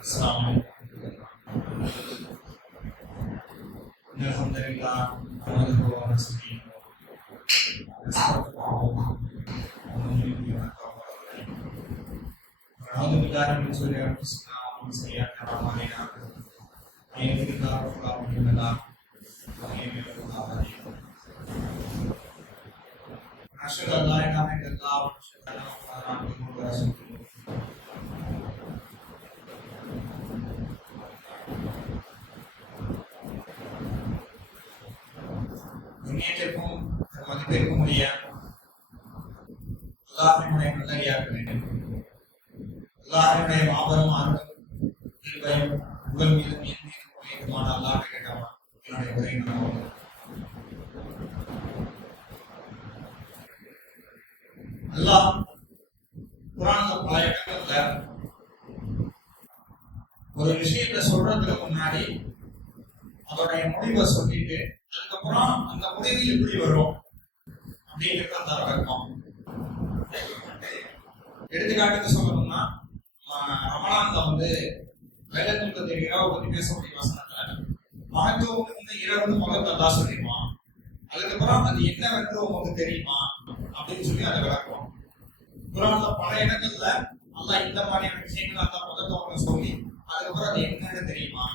السلام عليكم. إن الحمد لله نحمده ونستعينه ونستغفره ونؤمن به ونتوكل عليه ونعوذ بالله من شرور أنفسنا ومن سيئات أعمالنا من يهده الله فلا مضل له ومن يضلل فلا هادي له ونشهد أن لا إله إلا الله ونشهد أن محمدا عبده ورسوله. முன்னேற்றக்கும் மதிப்பிற்கும் உரிய அல்லாஹ்வினுடைய நல்லடியார்களே, அல்லாஹ்வினுடைய மாபெரும் அருளும் கிருபையும் உங்கள் மீதும் என் மீதும் உரியதுமான அல்லாஹ் கேட்டவா என்னுடைய உரை நான் அல்லாஹ் குர்ஆன்ல பல இடங்கள்ல ஒரு விஷயத்தை சொல்றதுக்கு முன்னாடி அதோடைய முடிவை சொல்லிட்டு அதுக்கப்புறம் அந்த முடிவு எப்படி வரும் அப்படிங்கிறது அந்த வழக்கம். எடுத்துக்காட்டுக்கு சொல்லணும்னா, ரமலான்ல லைலத்துல் இரவு பத்தி பேசக்கூடிய வசனத்துல மகத்துவம் இந்த இரவு முதல்ல அல்லா சொல்லிடுவான். அதுக்கப்புறம் அது என்னவென்று உங்களுக்கு தெரியுமா அப்படின்னு சொல்லி அதை விளக்குவான். குர்ஆன்ல பல இடங்கள்ல அல்லாஹ் இந்த மாதிரியான விஷயங்கள் அந்த முதல்ல சொல்லி அதுக்கப்புறம் அது என்னன்னு தெரியுமா.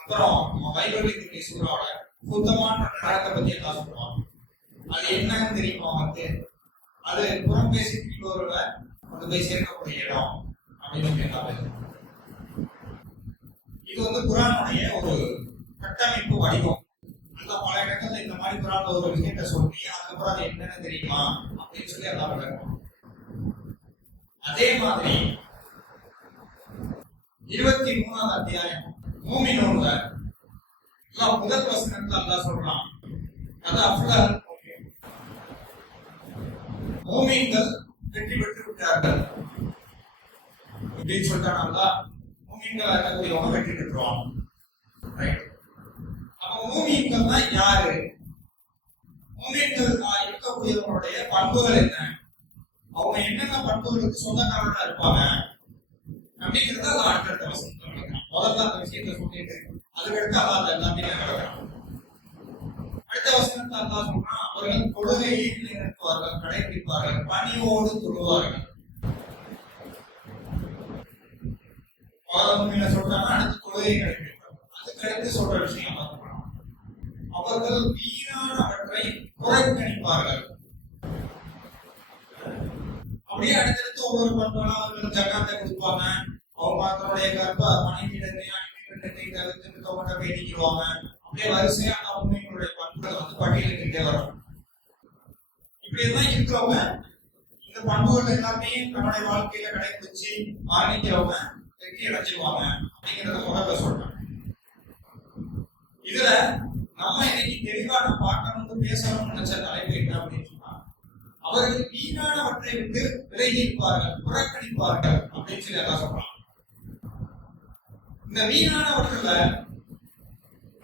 அப்புறம் நம்ம பைபிளுடைய சூறாவோட சுத்தமான நடத்தை பத்தி எல்லாம் சொல்லுவாங்க. அது என்னன்னு தெரியுமா அது புறம் பேசி பிடிப்பவர்களை கொண்டு போய் சேர்க்கக்கூடிய இடம் அப்படின்னு கேட்டாங்க. இது குர்ஆனுடைய ஒரு கட்டமைப்பு வடிவம். அந்த பல இடங்கள்ல இந்த மாதிரி குர்ஆன்ல ஒரு விஷயத்தை சொல்லி அதுக்கப்புறம் அது என்னன்னு தெரியுமா அப்படின்னு சொல்லி எல்லாம் விளக்கும். அதே மாதிரி 23வது அத்தியாயம் மூமினூன்ல முதல் வசனத்துல அல்லாஹ் சொல்றான், மூமின்கள் வெற்றி பெற்று விட்டார்கள் அப்படின்னு சொல்லிட்டாங்க. மூமின்கள் இருக்கக்கூடியவங்க வெற்றி பெற்றுவாங்க. அப்ப மூமின்கள் தான் யாரு? மூமின்கள் இருக்கக்கூடியவங்களுடைய பண்புகள் என்ன, அவங்க என்னென்ன பண்புகளுக்கு சொந்தக்காரர்களா இருப்பாங்க அப்படிங்கிறத அல்லாஹ் அடுத்த வசனத்துல விளக்குறான். முதல்ல அந்த விஷயத்தை சொல்லிட்டு அதுக்கடுத்து அல்லாஹ் எல்லாமே விளக்குறான். அடுத்த வசனத்தை அல்லாஹ் சொல்றான், அவர்கள் தொழுகையை நிலைநிறுத்துவார்கள், கடைபிடிப்பார்கள், பணியோடு தொழுவார்கள். சொல்றாங்க அடுத்து தொழுகையை கடைபிடிப்பார்கள். அதுக்கடுத்து சொல்ற விஷயம் அவர்கள் வீணானவற்றை புறக்கணிப்பார்கள். அப்படியே அடுத்தடுத்து ஒவ்வொரு பண்புகளும் அவர்கள் ஜக்காத்தை கொடுப்பாங்க. அவங்க தன்னுடைய கர்ப்ப மனைவியிடத்தை அனுப்பிவிடத்தை தவிர்த்து தோட்ட வேண்டிக்குவாங்க. அப்படியே வரிசையா அவங்களுடைய பண்புகளை பட்டியலிட்டுட்டே வரும். இப்படியெல்லாம் இருக்கிறவங்க இந்த பண்புகள் எல்லாமே தன்னுடைய வாழ்க்கையில கடைபிடிச்சு ஆரம்பிக்கிறவங்க வெற்றி அடைஞ்சிருவாங்க அப்படிங்கிறத முதல்ல சொல்றாங்க. இதுல நம்ம இன்னைக்கு தெளிவா நம்ம பார்க்கணும்னு பேசணும்னு நினைச்ச தலைப்பு என்ன அப்படின்னு சொன்னா, அவர்கள் வீணானவற்றை விட்டு விலகி இருப்பார்கள், புறக்கணிப்பார்கள் அப்படின்னு சொல்லி எல்லாம் சொல்றாங்க. இந்த வீணானவற்றுல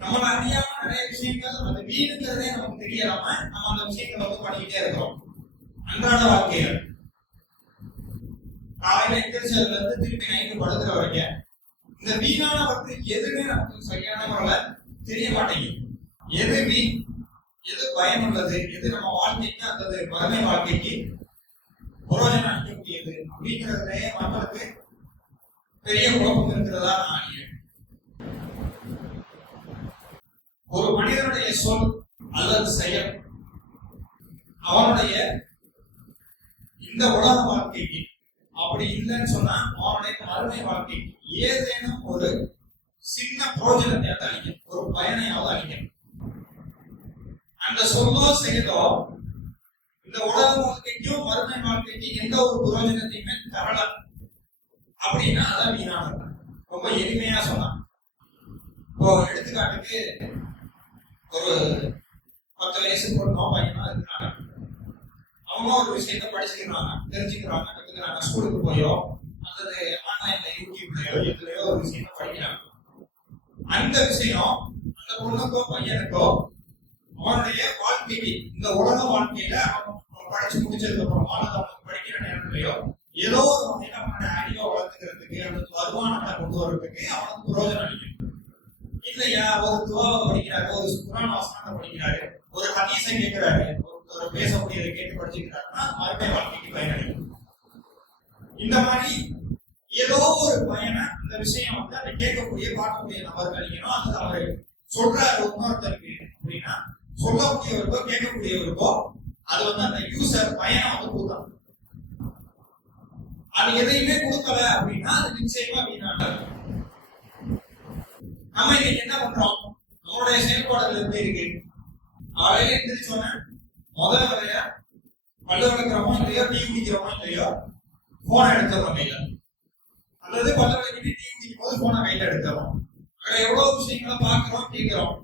நம்ம அறியாம நிறைய விஷயங்கள் அது வீணுங்கிறதே நமக்கு தெரியலாம நம்ம அந்த விஷயங்களை பண்ணிக்கிட்டே இருக்கிறோம். அன்றாட வாழ்க்கையில காலையில எந்திரிச்சதுல இருந்து திருப்பி நைட்டு படுக்கிற வரைக்கும் இந்த வீணானவற்றை எதுவுமே நமக்கு சரியான முறையில தெரிய மாட்டேங்குது. எது வீண், எது பயனுள்ளது, எது நம்ம வாழ்க்கைக்கு அல்லது மறுமை வாழ்க்கைக்கு புரோஜனம் அளிக்கக்கூடியது அப்படிங்கிறதுலே மக்களுக்கு பெரிய குழப்பம் இருக்கிறதா நான் அறியேன். ஒரு மனிதனுடைய சொல் அல்லது செயல் அவனுடைய இந்த உலக வாழ்க்கைக்கு அப்படி இல்லைன்னு சொன்னா அவனுடைய மறுமை வாழ்க்கைக்கு ஏதேனும் ஒரு சின்ன புரோஜனத்தை அளிக்கும், ஒரு பயனையாவது அளிக்கும். அந்த சொல்லோ செயலோ இந்த உலக வாழ்க்கைக்கும் மறுமை வாழ்க்கைக்கும் எந்த ஒரு புரோஜனத்தையுமே தரல அப்படின்னா அதான் வீணானது. ரொம்ப எளிமையா சொன்னான். இப்போ எடுத்துக்காட்டுக்கு ஒரு 10 வயசு பொண்ணோ பையனோ இருக்கிறாங்க. அவங்க ஒரு விஷயத்த படிச்சுக்கிறாங்க, தெரிஞ்சுக்கிறாங்க, கத்துக்கிறாங்க. ஸ்கூலுக்கு போயோ அல்லது ஆன்லைன்ல யூடியூப்லயோ எதுலயோ ஒரு விஷயத்த படிக்கிறாங்க. அந்த விஷயம் அந்த பொண்ணுக்கோ பையனுக்கோ அவனுடைய வாழ்க்கைக்கு இந்த உலக வாழ்க்கையில அவன் படிச்சு முடிச்சதுக்கு அப்புறமா அல்லது அவனுக்கு படிக்கிற நேரத்திலயோ ஏதோ ஒரு வகையான அறிவை வளர்த்துக்கிறதுக்கு அந்த வருமானத்தை கொண்டு வர்றதுக்கு அவனுக்கு பிரயோஜனம் அளிக்கும். இல்லையா, ஒரு துவாவை படிக்கிறாரு, ஒரு குர்ஆன் வசனத்தை படிக்கிறாரு, ஒரு ஹதீஸை கேட்கிறாரு, ஒரு பேசக்கூடியதை கேட்டு படிச்சுக்கிறாருன்னா மறுமை வாழ்க்கைக்கு பயனளிக்கும். இந்த மாதிரி ஏதோ ஒரு பயனை இந்த விஷயம் வந்து அதை கேட்கக்கூடிய பார்க்கக்கூடிய நபருக்கு அளிக்கணும். அல்லது அவரு சொல்றாரு இன்னொருத்தருக்கு அப்படின்னா சொல்லக்கூடியவருக்கோ கேட்கக்கூடியவருக்கோ அது வந்து அந்த யூசர் பயனை வந்து கொடுக்கணும். அது எதையுமே கொடுக்கல அப்படின்னா அது நிச்சயமா வீணாக. நம்ம இன்னைக்கு என்ன பண்றோம்? நம்மளுடைய செயல்பாடுகள் எப்படி இருக்கு? காலையில எந்திரிச்சோன்னா முதல் வேலையா பல்லு விளக்குறோமோ இல்லையோ, டீ குடிக்கிறோமோ இல்லையோ, போனை எடுத்துறோம் கையில, அல்லது பல்லு விளக்கிட்டு டீ குடிக்கும் போது போனை கையில எடுத்துறோம். அక్కడ எவ்வளவு விஷயங்களை பாக்குறோம், கேட்கிறோம்.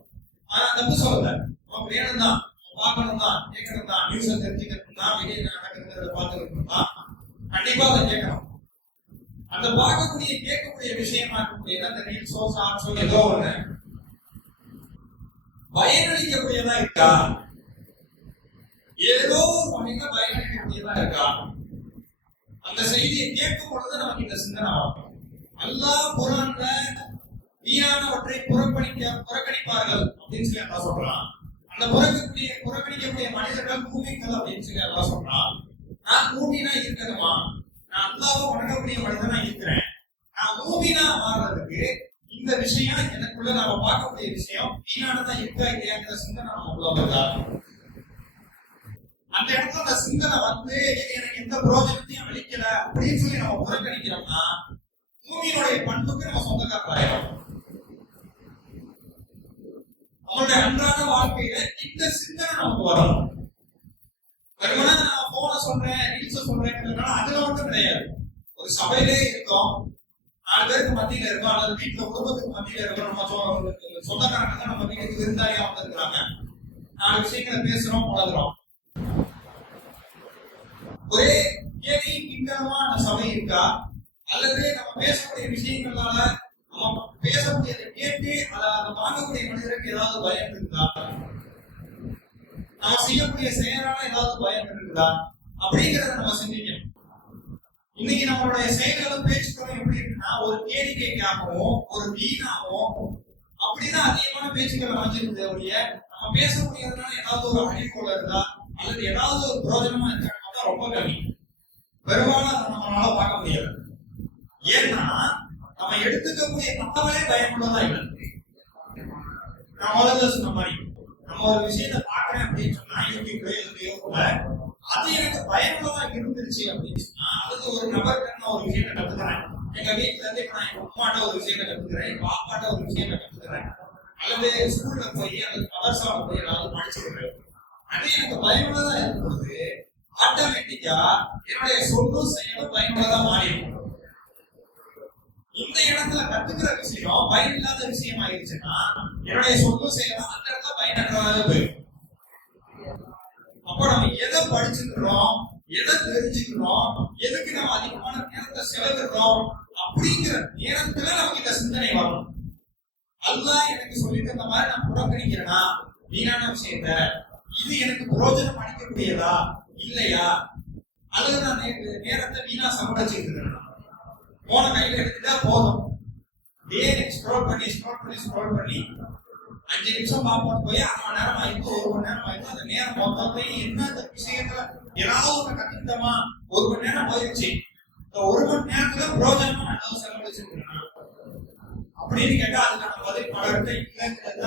ஆனா தப்பு சொல்லல, நமக்கு வேணும் தான், பார்க்கணும் தான், கேட்கணும் தான், நியூஸை தெரிஞ்சுக்கணும் தான், வெளியே நடக்கிறத பார்த்துக்கணும் தான், கண்டிப்பா அதை கேட்கணும். அந்த பார்க்கக்கூடிய கேட்கக்கூடிய விஷயமா இருக்கக்கூடிய அந்த ரீல்ஸோ ஷார்ட்ஸோ ஏதோ ஒண்ணு பயனளிக்கக்கூடியதா இருக்கா? ஏதோ ஒரு வகையில பயனளிக்கக்கூடியதா இருக்கா? அந்த செய்தியை கேட்கும் பொழுது நமக்கு இந்த சிந்தனை ஆகும். அல்லாஹ் குர்ஆன்ல வீணானவற்றை புறக்கணிப்பார்கள் அப்படின்னு சொல்லி அல்லாஹ் சொல்றான். அந்த புறக்கணிக்கக்கூடிய மனிதர்கள் மூமின்கள் அப்படின்னு சொல்லி அல்லாஹ் சொல்றான். நான் மூமினா இருக்கணுமா? நான் அல்லாஹ்வை வணங்கக்கூடிய மனிதனா இருக்கிறேன். நான் மூமினா மாறுறதுக்கு இந்த விஷயம் எனக்குள்ள நாம பார்க்கக்கூடிய விஷயம் வீணானதா இருக்கா இல்லையாங்கிற சிந்தனை நமக்குள்ள வருதா? அந்த இடத்துல அந்த சிந்தனை வந்து எனக்கு எந்த பிரோஜனத்தையும் அளிக்கல அப்படின்னு சொல்லி நம்ம புறக்கணிக்கிறோம்னா மூமியினுடைய பண்புக்கு நம்ம சொந்தக்காரராயிரும். அவங்களுடைய அன்றாட வாழ்க்கையில இந்த சிந்தனை நமக்கு வரணும். வெறுமனே நான் போன சொல்றேன், ரீல்ஸ சொல்றேன், அதுல மட்டும் கிடையாது. ஒரு சபையிலே இருக்கோம், 4 பேருக்கு மத்தியில இருக்கோம், அல்லது வீட்டுல குடும்பத்துக்கு மத்தியில இருக்கோம், நம்ம சொந்தக்காரங்க தான் நம்ம வீட்டுக்கு விருந்தாளியா வந்திருக்கிறாங்க, 4 விஷயங்களை பேசுறோம், பழகுறோம். ஒரே கேள்வி கிண்டமான சபை இருக்கா? அல்லது நம்ம பேசக்கூடிய விஷயங்களால நம்ம பேசக்கூடியதை கேட்டு அதை வாங்கக்கூடிய மனிதருக்கு ஏதாவது பயம் இருக்குதா? நம்ம செய்யக்கூடிய செயலால ஏதாவது பயம் இருக்குதா? அப்படிங்கிறத நம்ம சிந்திக்கணும். இன்னைக்கு நம்மளுடைய செயல்களும் பேச்சுக்களும் எப்படி இருக்குன்னா ஒரு கேளிக்கைக்காகவும் ஒரு வீணாகவும் அப்படிதான் அதிகமான பேச்சுக்கள் அமைஞ்சிருக்குது ஒழிய நம்ம பேசக்கூடியதுனால ஏதாவது ஒரு அழிவுகோல இருந்தா அல்லது ஏதாவது ஒரு பிரயோஜனமா இருக்காங்க ரொம்ப கம்மி. பெரும்பாலும் நம்மளால பார்க்க முடியாது. ஏன்னா நம்ம எடுத்துக்கக்கூடிய தகவலே பயமுள்ளதா இல்லை. நான் முதல்ல சொன்ன மாதிரி நம்ம ஒரு விஷயத்த பாக்குறேன் அப்படின்னு சொன்னா யூடியூப்ல எதுலையோ கூட அது எனக்கு பயனுள்ளதா இருந்துருச்சு அப்படின்னு சொன்னா அல்லது ஒரு நபர்கிட்ட நான் ஒரு விஷயத்த கத்துக்கிறேன், எங்க வீட்டுல இருந்து இப்ப நான் எங்க அம்மாட்ட ஒரு விஷயத்த கத்துக்கிறேன், எங்க பாப்பாட்ட ஒரு விஷயத்த கத்துக்கிறேன், அல்லது ஸ்கூல்ல போய் அல்லது மதரசால போய் ஏதாவது படிச்சுக்கிறேன், அது எனக்கு பயனுள்ளதா இருக்கும்போது ஆட்டோமேட்டிக்கா என்னுடைய சொல்லும் செயலும் பயனுள்ளதா மாறிடும். இந்த இடத்துல கத்துக்கிற விஷயம் பயனில்லாத விஷயம் ஆயிடுச்சுன்னா என்னுடைய சொல்லும் செயலும் அந்த இடத்துல பயனற்றதாக போயிடும். அப்போ நம்ம எதை படிச்சுக்கிறோம், எதை தெரிஞ்சுக்கிறோம், எதுக்கு நம்ம அதிகமான நேரத்தை செலவிடுறோம் அப்படிங்கிற நேரத்துல நமக்கு இந்த சிந்தனை வரணும். அல்லாஹ் எனக்கு சொல்லிட்டு இந்த மாதிரி நான் புறக்கணிக்கிறேன்னா வீணான விஷயத்த இது எனக்கு பிரயோஜனம் அளிக்கக்கூடியதா இல்லையா, அல்லது நான் நேரத்தை வீணா சமாளிச்சுட்டு இருக்கிறேன். போன கையில எடுத்துட்டா போதும், ஸ்க்ரோல் பண்ணி 5 நிமிஷம் பார்ப்போம் போய் 1/2 மணி நேரம் ஆயிடுச்சு, 1 மணி நேரம் ஆயிடுச்சு. அந்த நேரம் மொத்தத்தையும் என்ன இந்த விஷயத்துல ஏதாவது ஒண்ணு கத்துக்கிட்டோமா, 1 மணி நேரம் போயிடுச்சு, இந்த 1 மணி நேரத்துல பிரயோஜனமா நான் ஏதாவது செலவழிச்சிருக்கேன் அப்படின்னு கேட்டா அதுக்கான பதில் பலர்கிட்ட இல்லைங்கிறது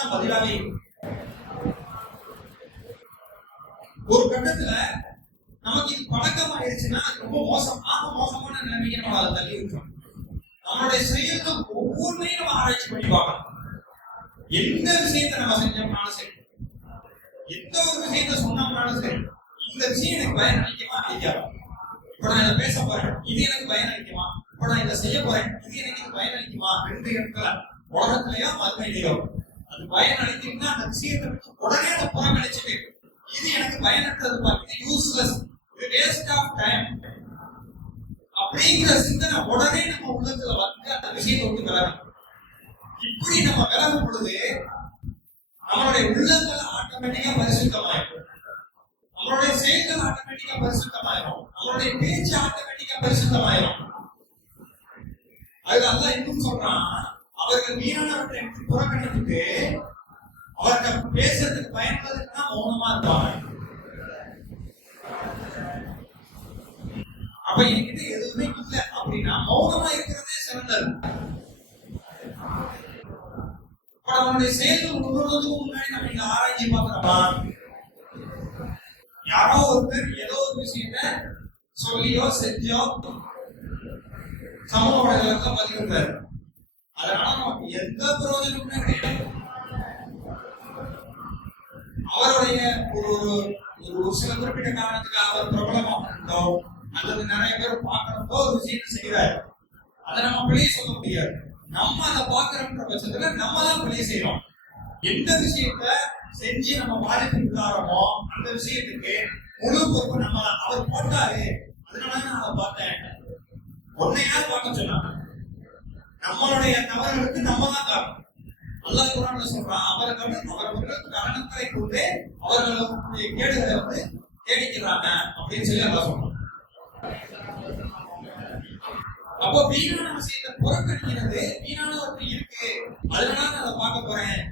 தான் பதிலாவே இருக்கு. ஒரு கட்டத்துல நமக்கு இது பழக்கம் ஆயிடுச்சுன்னா ரொம்ப மோசமான நிலைமைக்கு நம்ம அதை தள்ளி விட்டுறோம். நம்மளுடைய செயல்கள் ஒவ்வொன்றையும் நம்ம ஆராய்ச்சி பண்ணி பார்க்கணும். எந்த விஷயத்தை நம்ம செஞ்சோம்னாலும் சரி, எந்த ஒரு விஷயத்த சொன்னோம்னாலும் சரி, இந்த விஷயம் எனக்கு பயன் அளிக்குமா அளிக்காது. இப்ப நான் இதை பேச போறேன், இது எனக்கு பயன் அளிக்குமா, இப்ப நான் இதை செய்ய போறேன், இது எனக்கு பயன் அளிக்குமா, 2 இடத்துல உலகத்திலேயோ மறுமையிலையோ அது பயன் அளித்தீங்கன்னா அந்த விஷயத்தை உடனே அதை புறக்கணிச்சுட்டு இது எனக்கு பயனற்றது, இது யூஸ்லெஸ், இது வேஸ்ட் ஆஃப் டைம் அப்படிங்கிற சிந்தனை உடனே நம்ம உள்ளத்துல வந்து அந்த விஷயத்தை விட்டு விலகணும். இப்படி நம்ம விலகும் பொழுது நம்மளுடைய உள்ளங்கள் ஆட்டோமேட்டிக்கா பரிசுத்தமாயிரும், நம்மளுடைய செயல்கள் ஆட்டோமேட்டிக்கா பரிசுத்தமாயிரும். அவருடைய பேச்சு ஆட்டோமேட்டிக்கா பரிசுத்தமாயிரும். அதுல அல்லாஹ் இன்னும் சொல்றான், அவர்கள் வீணானவற்றை புறக்கணித்துட்டு அவர்கிட்ட பேசுறதுக்கு பயன்படுறதுன்னா மௌனமா இருப்பாங்க. அப்ப என்கிட்ட எதுவுமே இல்லை அப்படின்னா மௌனமா இருக்கிறதே சிறந்தது. அவனுடைய செயல்கள் முழுவதுக்கும் முன்னாடி நம்ம இங்க ஆராய்ச்சி பார்க்கிறோமா? யாரோ ஒருத்தர் ஏதோ ஒரு விஷயத்த சொல்லியோ செஞ்சோ சமூக வலைதளத்துல பதிவிடுறாரு. அதனால நமக்கு எந்த பிரயோஜனமுமே கிடையாது. அவருடைய ஒரு சில குறிப்பிட்ட காரணத்துக்காக அவர் பிரபலமாகட்டோ அல்லது நிறைய பேர் பார்க்கறப்போ ஒரு விஷயத்தை செய்யறாரு. அதை நம்ம வெளியே சொல்ல முடியாது. நம்ம அதை பார்க்கிறோம்ன்ற பட்சத்துல நம்ம தான் வெளியே செய்யறோம். எந்த விஷயத்த செஞ்சு நம்ம பாதிப்புள்ளாரமோ அந்த விஷயத்துக்கு முழு பொறுப்பு நம்ம. அவர் போட்டாரு, அதனால நான் அதை பார்த்தேன். உன்னையாவது பார்க்க சொன்னாங்க. நம்மளுடைய தவறுகளுக்கு நம்ம தான் காரணம். அல்லாஹ் குர்ஆன்ல சொல்றான், அவர்கள் காரணத்தை கொண்டு அவர்களுடைய கேடுகளை வந்து தேடிக்கிறாங்க அப்படின்னு சொல்லி அல்லாஹ் சொல்றான். அப்போ வீணான விஷயத்தை புறக்கணிக்கிறது, வீணானவற்றை இருக்கு அதனால நான் அதை பார்க்க போறேன்,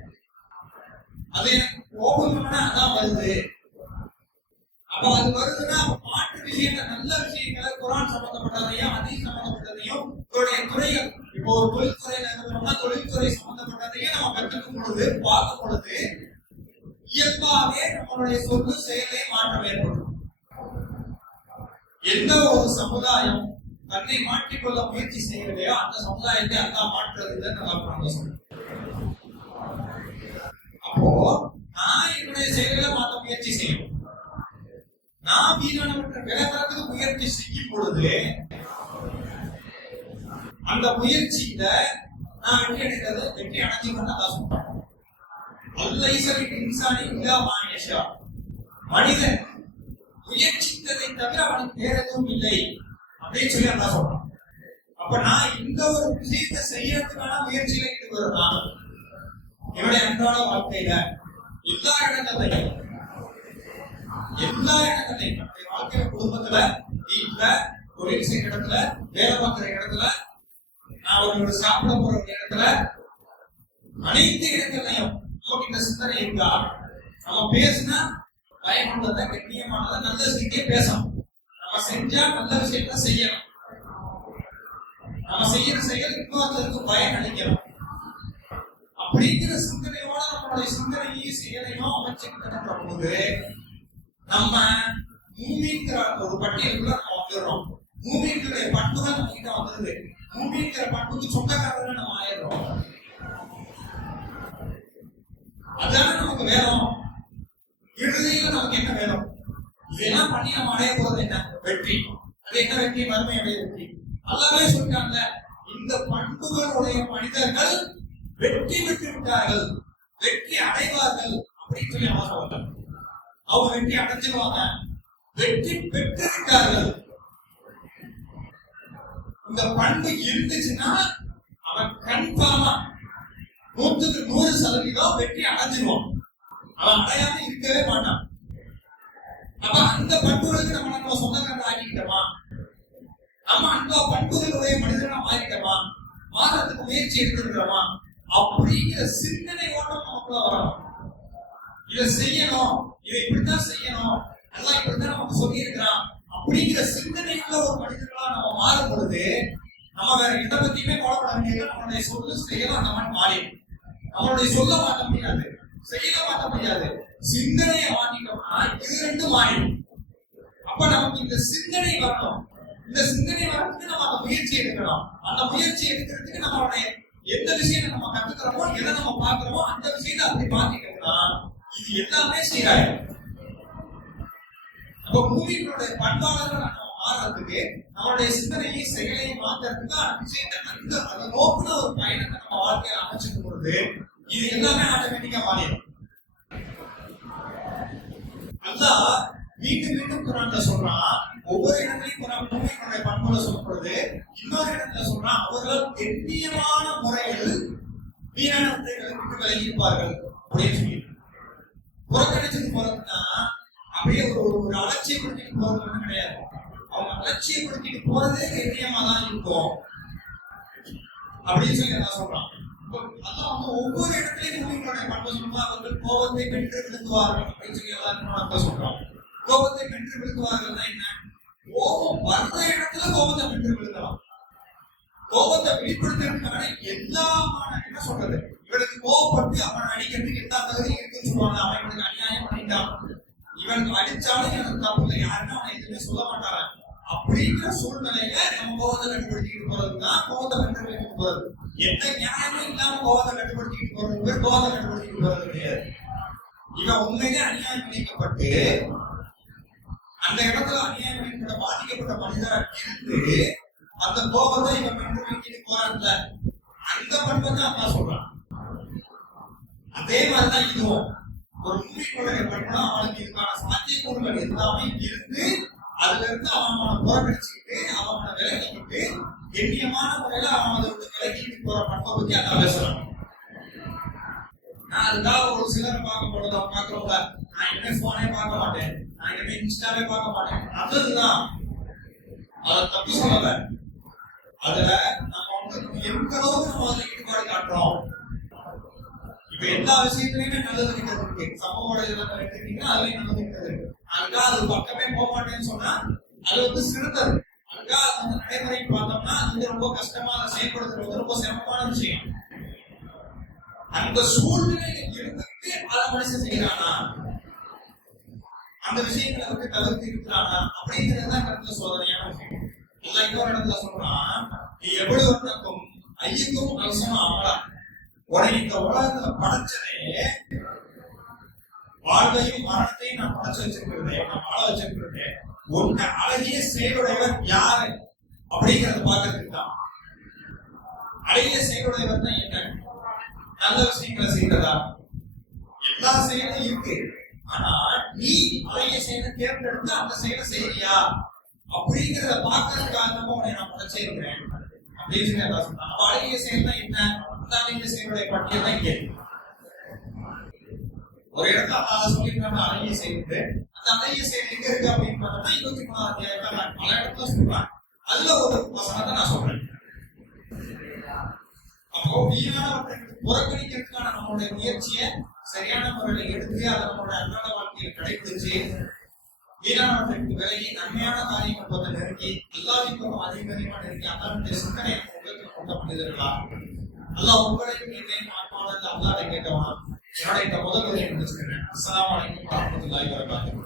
அது எனக்கு கோபம்னா அதான் வருது. அப்ப அது வருதுன்னா மாற்று விஷயங்கள், நல்ல விஷயங்களை குர்ஆன் சம்பந்தப்பட்டதையும் ஹதீஸ் சம்பந்தப்பட்டதையும் உங்களுடைய துறைகள், இப்போ ஒரு தொழில்துறையில இருக்கிறோம்னா தொழில்துறை சம்பந்தப்பட்டதையும் நம்ம கற்றுக்கும் பொழுது பார்க்கும் பொழுது இயல்பாகவே நம்மளுடைய சொத்து செயலை மாற்றம் ஏற்படும். எந்த ஒரு சமுதாயம் தன்னை மாற்றிக்கொள்ள முயற்சி செய்யலையோ அந்த சமுதாயத்தை அதான் மாற்றுறது இல்லைன்னு சொல்றேன். அப்போ நான் என்னுடைய செயல்களை மாற்ற முயற்சி செய்யணும். நான் வீணானவற்றை விலகிறதுக்கு முயற்சி செய்யும் பொழுது அந்த முயற்சியில நான் வெற்றி அடைஞ்சுக்கணும் தான் சொல்றேன். அல்லைசலின் இன்சானி இல்லா மாயஷா, மனிதன் முயற்சித்ததை தவிர அவனுக்கு வேற எதுவும் இல்லை அப்படின்னு சொல்லி அல்லாஹ் சொல்றான். அப்ப நான் இந்த ஒரு விஷயத்தை செய்யறதுக்கான முயற்சியில ஈடுபடுறா என்னுடைய அன்றாட வாழ்க்கையில எல்லா இடங்களையும் நம்முடைய வாழ்க்கையில, குடும்பத்துல, வீட்டுல, தொழில் செய்யற இடத்துல, வேலை பார்க்கிற இடத்துல, நான் ஒரு சாப்பிட போற இடத்துல, அனைத்து இடங்களையும் நமக்கு இந்த சிந்தனை இருக்கா? நம்ம பேசினா பயனுள்ளதை, கண்ணியமானதை, நல்ல விஷயத்தையே பேசணும். நம்ம செஞ்சா நல்ல விஷயத்த செய்யணும். நம்ம செய்யற செயல் இன்னொருத்தருக்கு பயன் அளிக்கணும். அப்படிங்கிற சிந்தனையோட நம்மளுடைய சிந்தனையும் செயலையும் அமைச்சுக்கிட்ட போது நம்ம மூமிங்கிற ஒரு பட்டியலுக்குள்ள நம்ம வந்துடுறோம். மூமிங்களுடைய பண்புகள் நம்ம கிட்ட வந்துருது. மூமிங்கிற பண்புக்கு சொந்தக்காரர்கள் நம்ம ஆயிடுறோம். அதான நமக்கு வேணும். இறுதியில நமக்கு என்ன வேணும்? இதெல்லாம் பண்ணி நம்ம அடைய போறது என்ன? வெற்றி. அது என்ன வெற்றி? மறுமையுடைய வெற்றி. அல்லாஹ்வே சொல்றாங்க, இந்த பண்புகளுடைய மனிதர்கள் வெற்றி பெற்று விட்டார்கள், வெற்றி அடைவார்கள் அப்படின்னு சொல்லி அவங்க சொல்றாங்க. அவங்க வெற்றி அடைஞ்சிருவாங்க, வெற்றி பெற்று விட்டார்கள். இந்த பண்பு இருந்துச்சுன்னா அவன் கன்ஃபார்மா 100% வெற்றி அடைஞ்சிருவான். அவன் அடையாம இருக்கவே மாட்டான். அப்ப அந்த பண்புகளுக்கு நம்ம சொந்தக்காரர் ஆக்கிக்கிட்டோமா? நம்ம அந்த பண்புகளுடைய மனிதனா மாறிட்டோமா? மாறத்துக்கு முயற்சி எடுத்துக்கிறோமா? அப்படிங்கிற சிந்தனை ஓட்டம் நமக்குள்ள வரணும். இதை செய்யணும், இதை இப்படித்தான் செய்யணும், எல்லாம் இப்படித்தான் நமக்கு சொல்லி இருக்கிறான் அப்படிங்கிற சிந்தனையுள்ள ஒரு மனிதர்களா நம்ம மாறும் பொழுது நம்ம வேற எதை பத்தியுமே கவலைப்பட வேண்டியது. நம்மளுடைய சொல்லு செய்யலாம் அந்த மாதிரி மாறிடும். நம்மளுடைய சொல்ல மாற்ற முடியாது, செய்யல மாற்ற முடியாது. சிந்தனையை மாற்றிட்டோம்னா இது ரெண்டும் மாறிடும். அப்ப நமக்கு இந்த சிந்தனை வரணும். இந்த சிந்தனை வரதுக்கு நம்ம அந்த முயற்சி எடுக்கணும். அந்த முயற்சி எடுக்கிறதுக்கு நம்மளுடைய எந்த விஷயத்தை நம்ம கத்துக்கிறோமோ, எதை நம்ம பாக்குறோமோ அந்த விஷயத்தை அப்படி மாத்திட்டோம்னா இது எல்லாமே சீராயிடும். அப்ப மூவிகளுடைய பண்பாளர்கள் நம்ம மாறுறதுக்கு, நம்மளுடைய சிந்தனையை செயலையும் மாத்துறதுக்கு அந்த விஷயத்தை அதை நோக்குன ஒரு பயணத்தை நம்ம வாழ்க்கையில அமைச்சுக்கும் பொழுது இது எல்லாமே ஆட்டோமேட்டிக்கா மாறிடும். அல்லாஹ் மீண்டும் மீண்டும் குர்ஆன்ல சொல்றான். ஒவ்வொரு இடத்துலயும் குர்ஆன் மூமினுடைய பண்புகளை சொல்லும் பொழுது இன்னொரு இடத்துல சொல்றான், அவர்கள் கண்ணியமான முறையில் வீணானவற்றை விட்டு விலகி இருப்பார்கள் அப்படின்னு சொல்லி. புறக்கணிச்சுட்டு போறதுன்னா அப்படியே ஒரு அலட்சியப்படுத்திட்டு போறது கிடையாது. அவங்க அலட்சியப்படுத்திட்டு போறதே கண்ணியமா தான் இருக்கும் அப்படின்னு சொல்லி நான் சொல்றான். அதான் வந்து ஒவ்வொரு இடத்துலயும் மூவிகளுடைய பண்பை சொல்லுமா, அவர்கள் கோபத்தை வென்று விழுங்குவார்கள் அப்படின்னு சொல்லி எல்லாருக்கும் சொல்றாங்க. கோபத்தை வென்று விழுங்குவார்கள் என்ன? கோபம் வர்ற இடத்துல கோபத்தை வென்று விழுங்கலாம். கோபத்தை வெளிப்படுத்துறதுக்கான எல்லாமான என்ன சொல்றது, இவனுக்கு கோபப்பட்டு அவன் அடிக்கிறதுக்கு எல்லா தகுதியும் இருக்குன்னு சொல்லுவாங்க. அவன் இவனுக்கு அநியாயம் பண்ணிட்டான், இவனுக்கு அடிச்சாலும் எனக்கு தப்பு இல்லை, யாருமே அவனை எதுவுமே சொல்ல மாட்டாங்க. அப்படிங்கிற சூழ்நிலையில நம்ம கோபத்தை கட்டுப்படுத்திக்கிட்டு போறதுதான் கோபத்தை கட்டுப்படுத்திட்டு போறது. எந்த நியாயமும் இல்லாம கோபத்தை கட்டுப்படுத்திக்கிட்டு போறது கோபத்தை கட்டுப்படுத்திட்டு போறது கிடையாது. இவன் உண்மையிலே அநியாயம் பண்ணிக்கப்பட்டு அந்த இடத்துல அநியாயம் பண்ணிக்கப்பட்ட பாதிக்கப்பட்ட மனிதரா இருந்து அந்த கோபத்தை இவன் வென்று வைக்கிட்டு போறான்ல, அந்த பண்பை தான் அப்பா சொல்றான். அதே மாதிரிதான் இதுவும் ஒரு மூவிகளுடைய பண்பா அவனுக்கு இதுக்கான சாத்தியக்கூறுகள் எல்லாமே இருந்து அதுல இருந்து அவனை புறக்கணிச்சுக்கிட்டு அவனை விலக்கிக்கிட்டு கண்ணியமான முறையில அவன் அதை விட்டு விலக்கிட்டு போற பண்பை பத்தி அதான் பேசுறான். நான் அதுக்காக ஒரு சிலரை பார்க்க பொழுது அவன் பார்க்கிறவங்க, நான் இனிமே போனே பார்க்க மாட்டேன், நான் இனிமே இன்ஸ்டாவே பார்க்க மாட்டேன், அதுதான் அதை தப்பு சொல்லல. அதுல நம்ம வந்து எந்த அளவுக்கு நம்ம அதுல ஈடுபாடு காட்டுறோம். இப்ப எல்லா விஷயத்திலயுமே நல்லது கிட்டது இருக்கு. சமூக வலைதளங்கள் எடுத்துக்கிட்டீங்கன்னா அதுலயும் நல்லது கிட்டது இருக்கு. அதுக்காக அது பக்கமே போக மாட்டேன்னு சொன்னா அது வந்து சிறந்தது. அதுக்காக அது வந்து நடைமுறை பார்த்தோம்னா அது வந்து ரொம்ப கஷ்டமா அதை செயல்படுத்துறது ரொம்ப சிரமமான விஷயம். அந்த சூழ்நிலையில இருந்துட்டு அதை மனுஷன் செய்யறானா, அந்த விஷயங்களை வந்து தவிர்த்து இருக்கிறானா அப்படிங்கிறதுதான் கருத்துல சோதனையான விஷயம். இன்னொரு இடத்துல சொல்றான், எவ்வளவு வர்ணக்கும் ஐயக்கும் அரசமா ஆமலா, உடனே இந்த உலகத்துல படைச்சதே வாழ்வையும் மரணத்தையும் நான் படைச்சு வச்சிருக்கிறேன், நான் வாழ வச்சிருக்கிறேன், உன்னை அழகிய செயலுடையவர் யாரு அப்படிங்கறத பாக்குறதுக்கு தான். அழகிய செயலுடையவர் தான் என்ன? நல்ல விஷயங்களை செய்யறதா? எல்லா செயலும் இருக்கு, ஆனா நீ அழகிய செயலை தேர்ந்தெடுத்து அந்த செயலை செய்யறியா அப்படிங்கிறத பாக்குறதுக்காக தான் உன்னை நான் படைச்சிருக்கிறேன் அப்படின்னு சொல்லி சொன்னான். அழகிய செயல் தான் என்ன? அந்த அழகிய செயலுடைய பட்டியல் தான் இங்கே ஒரு இடத்துல அல்லாஹ் சொல்லியிருக்காங்க அழகிய செயல். அந்த அழகிய செயல் எங்க இருக்கு அப்படின்னு பார்த்தோம்னா 23ஆம் அத்தியாயத்துல பல இடத்துல சொல்றான். அதுல ஒரு வசனத்தை நான் சொல்றேன். அப்போ வீணானவற்றைக்கு புறக்கணிக்கிறதுக்கான நம்மளுடைய முயற்சியை சரியான முறையில எடுத்து அதை நம்மளுடைய அன்றாட வாழ்க்கையில் கடைபிடிச்சு வீணானவற்றைக்கு விலகி நன்மையான காரியங்கள் போல நெருங்கி அல்லாஹ்வின் அதிகமா நெருங்கி அல்லாஹ்வுடைய சிந்தனை உங்களுக்கு கொண்ட மனிதர்களா? அல்லாஹ் உங்களையும் என்னையும் ஆத்மாவில் அல்லாஹ்வை கேட்டவனா? என்னோட இந்த முதல் உரையை முடிச்சுக்கிறேன். அஸ்ஸலாமு அலைக்கும் வரஹ்மத்துல்லாஹி வபரகாத்துஹு.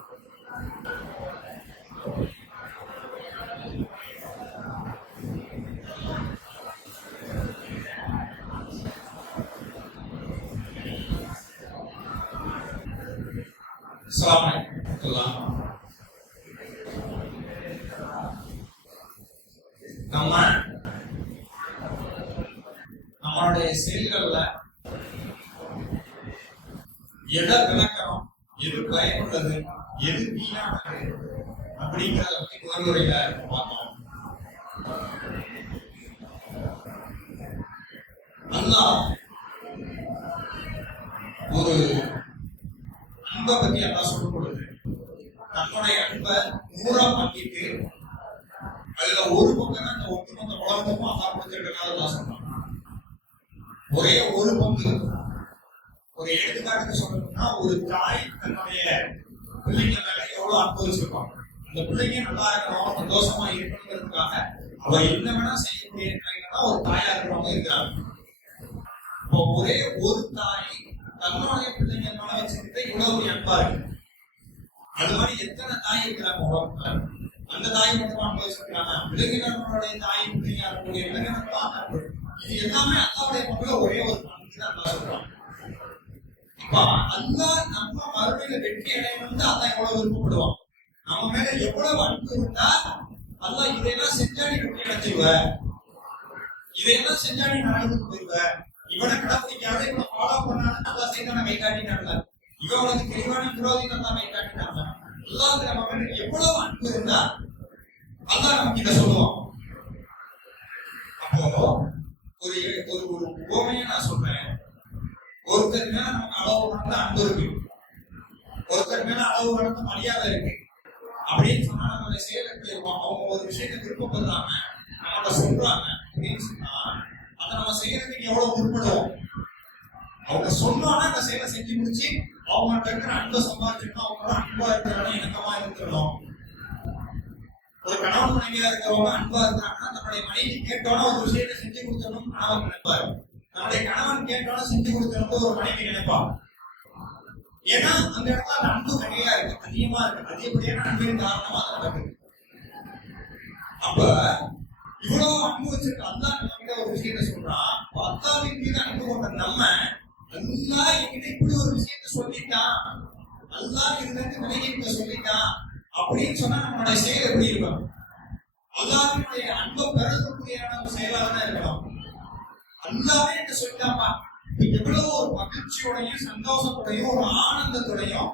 அஸ்ஸலாமு அலைக்கும். நம்மளுடைய செயல்கள்ல எதை விளக்கணும், எது பயனுள்ளது, எது வீணானது அப்படிங்கிறத பத்தி முதல் உரையில பார்த்தோம். அல்லாஹ் ஒரு அன்பை பத்தி எல்லாம் சொல்லும் பொழுது தன்னுடைய அன்பை 100ஆ மாத்திட்டு அதுல ஒரு பக்கம் அந்த ஒட்டுமொத்த உலகத்துக்கும் அல்லாஹ் கொடுத்திருக்கிறதா சொன்னான். ஒரே ஒரு பங்கு. ஒரு எடுத்துக்காட்டுக்கு சொல்லணும்னா, ஒரு தாய் தன்னுடைய பிள்ளைங்க மேல எவ்வளவு அன்பு வச்சிருப்பாங்க. அந்த பிள்ளைங்க நல்லா இருக்கணும், சந்தோஷமா இருக்கணுங்கிறதுக்காக அவ என்ன வேணா செய்யக்கூடிய ஒரு தாயா இருக்கிறவங்க இருக்கிறாங்க. இப்போ ஒரே ஒரு தாய் தன்னுடைய பிள்ளைங்க மேல வச்சுக்கிட்டு இவ்வளவு அன்பா இருக்கு. அது மாதிரி எத்தனை தாய் இருக்கிறாங்க? அந்த தாய் மட்டும் அனுபவிச்சிருக்காங்க. விலங்கினர்களுடைய தாய் பிள்ளைங்க இருக்கக்கூடிய விலங்கினர்களாக அன்பு. இது எல்லாமே அல்லாவுடைய பங்குல ஒரே ஒரு பங்கு தான் அல்லா சொல்றாங்க. அப்ப அல்லா நம்ம மறுமையில வெற்றி அடையணும்னு அல்லா எவ்வளவு விருப்பப்படுவான். நம்ம மேல எவ்வளவு அன்பு இருந்தா அல்லா இதையெல்லாம் செஞ்சா நீ வெற்றி அடைஞ்சிருவ, இதையெல்லாம் செஞ்சா நீ நடந்துட்டு போயிருவ, இவனை கடைபிடிக்காத இவனை ஃபாலோ பண்ணாலும் நல்லா செய்தான கை காட்டினாங்க, இவன் உனக்கு தெளிவான விரோதிகள் தான் கை காட்டினாங்க. அல்லாஹ் நம்ம மேல எவ்வளவு அன்பு இருந்தா அல்லாஹ் நமக்கு இதை சொல்லுவான். அப்போ ஒரு ஒரு உவமையை நான் சொல்றேன். ஒருத்தர் மேல நமக்கு அளவு கடந்த அன்பு இருக்கு, ஒருத்தர் மேல அளவு கடந்த மரியாதை இருக்கு அப்படின்னு சொன்னா நம்மளுடைய செயலுக்கு போயிருவோம். அவங்க ஒரு விஷயத்தை விருப்பப்படுறாங்க, நம்மகிட்ட சொல்றாங்க அப்படின்னு சொன்னா அதை நம்ம செய்யறதுக்கு எவ்வளவு முற்படுவோம். அவங்க சொன்னானா அந்த செயலை செஞ்சு முடிச்சு அவங்கள்ட்ட இருக்கிற அன்பை சம்பாதிச்சுக்கணும், அவங்களோட அன்பா இருக்கிறாங்க, இணக்கமா இருந்துடணும். ஒரு கணவன் மனைவியா இருக்கிறவங்க அன்பா இருக்கிறாங்கன்னா தன்னுடைய மனைவி கேட்டோன்னா ஒரு விஷயத்தை செஞ்சு கொடுத்தணும் கணவன் நினைப்பாரு. நம்முடைய கணவன் கேட்டோன்னா செஞ்சு கொடுத்தணும் ஒரு மனைவி நினைப்பா. ஏன்னா அந்த இடத்துல அந்த அன்பு நிறையா இருக்கு, அதிகமா இருக்கு. அதிகப்படியான அன்பின் காரணமா நடக்குது. அப்ப இவ்வளவு அன்பு வச்சிருக்க அல்லாஹ் நம்ம கிட்ட ஒரு விஷயத்த சொல்றான். அல்லாஹ்வின் மீது அன்பு கொண்ட நம்ம, அல்லாஹ் என்கிட்ட இப்படி ஒரு விஷயத்த சொல்லிட்டான், அல்லாஹ் இருந்து விலகிட்ட சொல்லிட்டான் அப்படின்னு சொன்னா நம்மளுடைய செயல் எப்படி இருக்கும்? அல்லாஹ்வினுடைய அன்பை பெறக்கூடிய செயலாக தான் இருக்கணும். அல்லாவே என்ன சொல்லிட்டாப்பா, எவ்வளவு ஒரு மகிழ்ச்சியோடையும் சந்தோஷத்தோடையும் ஒரு ஆனந்தத்தோடையும்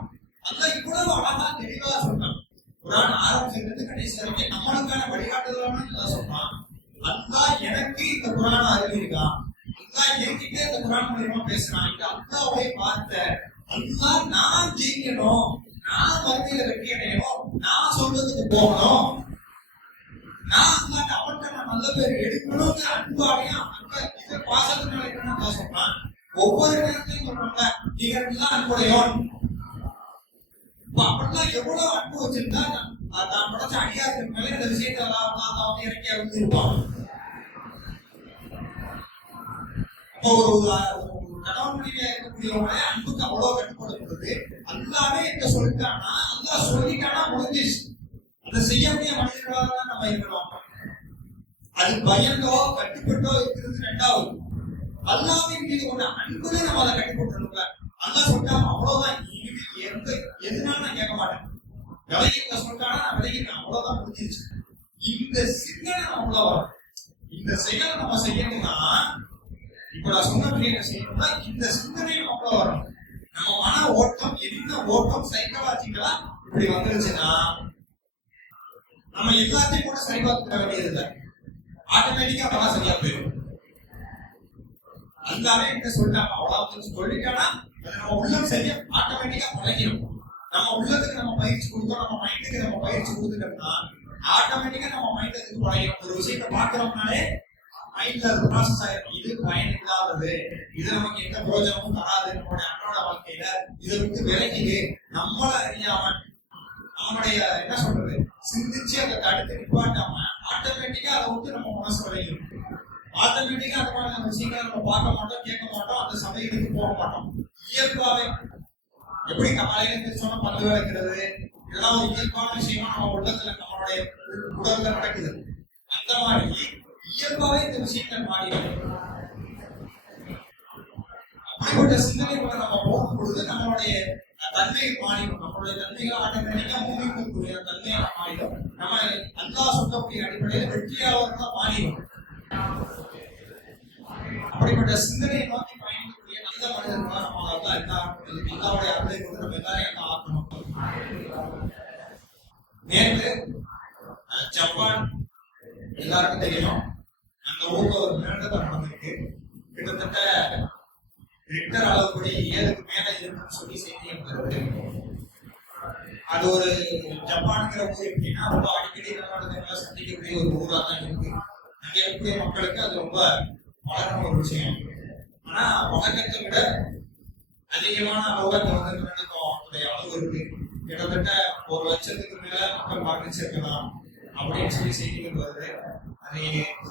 அல்லாஹ் இவ்வளவு அழகா தெளிவா சொன்னான். குர்ஆன் ஆரம்பிச்சிருந்து கடைசி வரைக்கும் நம்மளுக்கான வழிகாட்டுதலான அல்லாஹ் சொன்னான். அல்லாஹ் எனக்கு இந்த குர்ஆனை அறிவிருக்கான், அல்லாஹ் என்கிட்ட இந்த குர்ஆன் மூலமா பேசுறான். இந்த அல்லாஹ்வை பார்த்த அல்லாஹ் நான் ஜெயிக்கணும், நான் மறுமையில வெற்றி அடையணும், நான் சொல்றதுக்கு போகணும், நான் அல்லாஹ் அவன்கிட்ட நான் நல்ல பேர் எடுக்கணுங்கிற அன்பாலையும் இதை பாசத்தினால என்னன்னு சொல்றான். ஒவ்வொரு நேரத்தையும் சொல்றாங்க நீங்க எல்லாம் அன்புடையோன். அப்படிலாம் எவ்வளவு அன்பு வச்சிருந்தா தான் படைச்ச அடியாருக்கு மேல இந்த விஷயத்தை அவங்க இறக்கி இருந்திருப்பான். அப்போ ஒரு கணவன் மனைவியா இருக்கக்கூடியவங்களே அன்புக்கு அவ்வளவு கட்டுப்படுத்துறது. அல்லாவே என்ன சொல்லிட்டானா, அல்லாஹ் சொல்லிட்டானா முடிஞ்சிச்சு. அதை செய்யக்கூடிய மனிதர்களாக தான் நம்ம இருக்கிறோம். அது பயந்தோ கட்டுப்பட்டோ இருக்கிறது ரெண்டாவது. அல்லாஹ்வின் மீது கொண்ட அன்புல நம்ம அதை கட்டுப்பட்டுருக்கோம்ல. அல்லாஹ் சொல்லிட்டாங்க அவ்வளவுதான், எதுனால நான் கேட்க மாட்டேன், விலகிட்ட சொல்லிட்டானா நான் விலகிட்டேன், அவ்வளவுதான் முடிஞ்சிருச்சு. இந்த சிந்தனை நம்மள வரும். இந்த செயலை நம்ம செய்யணும்னா, இப்ப நான் சொன்ன என்ன செய்யணும்னா இந்த சிந்தனை நம்மள வரும். நம்ம மன ஓட்டம் என்ன ஓட்டம் சைக்காலஜிக்கலா இப்படி வந்துருச்சுன்னா நம்ம எல்லாத்தையும் கூட சரி பார்த்துக்க வேண்டியது இல்லை, ஆட்டோமேட்டிக்கா அதெல்லாம் சரியா போயிடும். அல்லாவே என்ன சொல்லிட்டாங்க அவ்வளவு சொல்லிட்டானா நம்ம உள்ளம் சரியா ஆட்டோமேட்டிக்கா பழகிடும். நம்ம உள்ளத்துக்கு நம்ம பயிற்சி கொடுத்தோம், நம்ம மைண்டுக்கு நம்ம பயிற்சி கொடுத்துட்டோம்னா ஆட்டோமேட்டிக்கா நம்ம மைண்ட் அதுக்கு பழகிடும். ஒரு விஷயத்தை பாக்குறோம்னாலே மைண்ட்ல அது ப்ராசஸ் ஆயிடும். இது பயன் இல்லாதது, இது நமக்கு எந்த பிரயோஜனமும் தராது, நம்மளுடைய அன்றாட வாழ்க்கையில இதை விட்டு விலகிது. நம்மள அறியாம நம்மளுடைய என்ன சொல்றது சிந்திச்சு அதை தடுத்து நிப்பாட்டாம ஆட்டோமேட்டிக்கா அதை விட்டு நம்ம மனசு விளையும். ஆட்டோமேட்டிக்கா அந்த மாதிரி விஷயங்களை நம்ம பார்க்க மாட்டோம், கேட்க மாட்டோம், அந்த சமயத்துக்கு போக மாட்டோம். இயல்பாவே எப்படி காலையில சொன்னா பல்லு விளக்குறது இதெல்லாம் ஒரு இயல்பான விஷயமா நம்ம உள்ளத்துல நம்மளுடைய உடல்ல நடக்குது. அந்த மாதிரி இயல்பாவே இந்த விஷயங்கள் மாறிடும். அப்படிப்பட்ட சிந்தனைகளை நம்ம போகும் பொழுது நம்மளுடைய தன்மையை மாறிடும். நம்மளுடைய தன்மைகள் ஆட்டோமேட்டிக்கா மூவிக்கூடிய தன்மையை மாறிடும். நம்ம அல்லாஹ் சொல்லக்கூடிய அடிப்படையில் வெற்றியாளர்களா மாறிடும். அப்படிப்பட்ட சிந்தனையை நோக்கி பயணிக்கக்கூடிய நல்ல மனிதர்களா நம்ம அல்லாவுடைய அருளை கொண்டு நம்ம எல்லாரையும் ஆக்கணும். நேற்று ஜப்பான் எல்லாருக்கும் தெரியும், அந்த ஊர்ல ஒரு நிலநடுக்கம் நடந்திருக்கு. கிட்டத்தட்ட ரிக்டர் அளவுப்படி 7க்கு மேல இருக்குன்னு சொல்லி செய்தி வருது. அது ஒரு ஜப்பான்ங்கிற ஊர் எப்படின்னா ரொம்ப அடிக்கடி நிலநடுக்கங்களை சந்திக்கக்கூடிய ஒரு ஊரா தான் இருக்கு. அங்க இருக்கக்கூடிய மக்களுக்கு அது ரொம்ப பழகின ஒரு விஷயம். ஆனா வழக்கத்தை விட அதிகமான அளவுல நிலநடுக்கத்துடைய அளவு இருக்கு. கிட்டத்தட்ட 1 லட்சத்துக்கு மேல மக்கள் மரணிச்சிருக்கலாம் அப்படின்னு சொல்லி செய்திகள் வருது. அது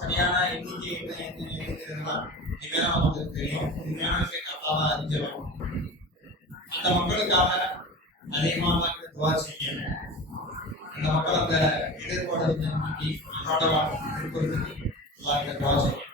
சரியான எண்ணிக்கை என்ன இனிமேதான் நமக்கு தெரியும். உண்மையான விஷயத்தான் அறிஞ்சிடும். அந்த மக்களுக்காக அதிகமாக துவா செய்யணும். அந்த மக்கள் அந்த எதிர்பார்ப்பு அன்றாட இருக்கிறதுக்கு எல்லாருக்கும் துவா செய்யணும்.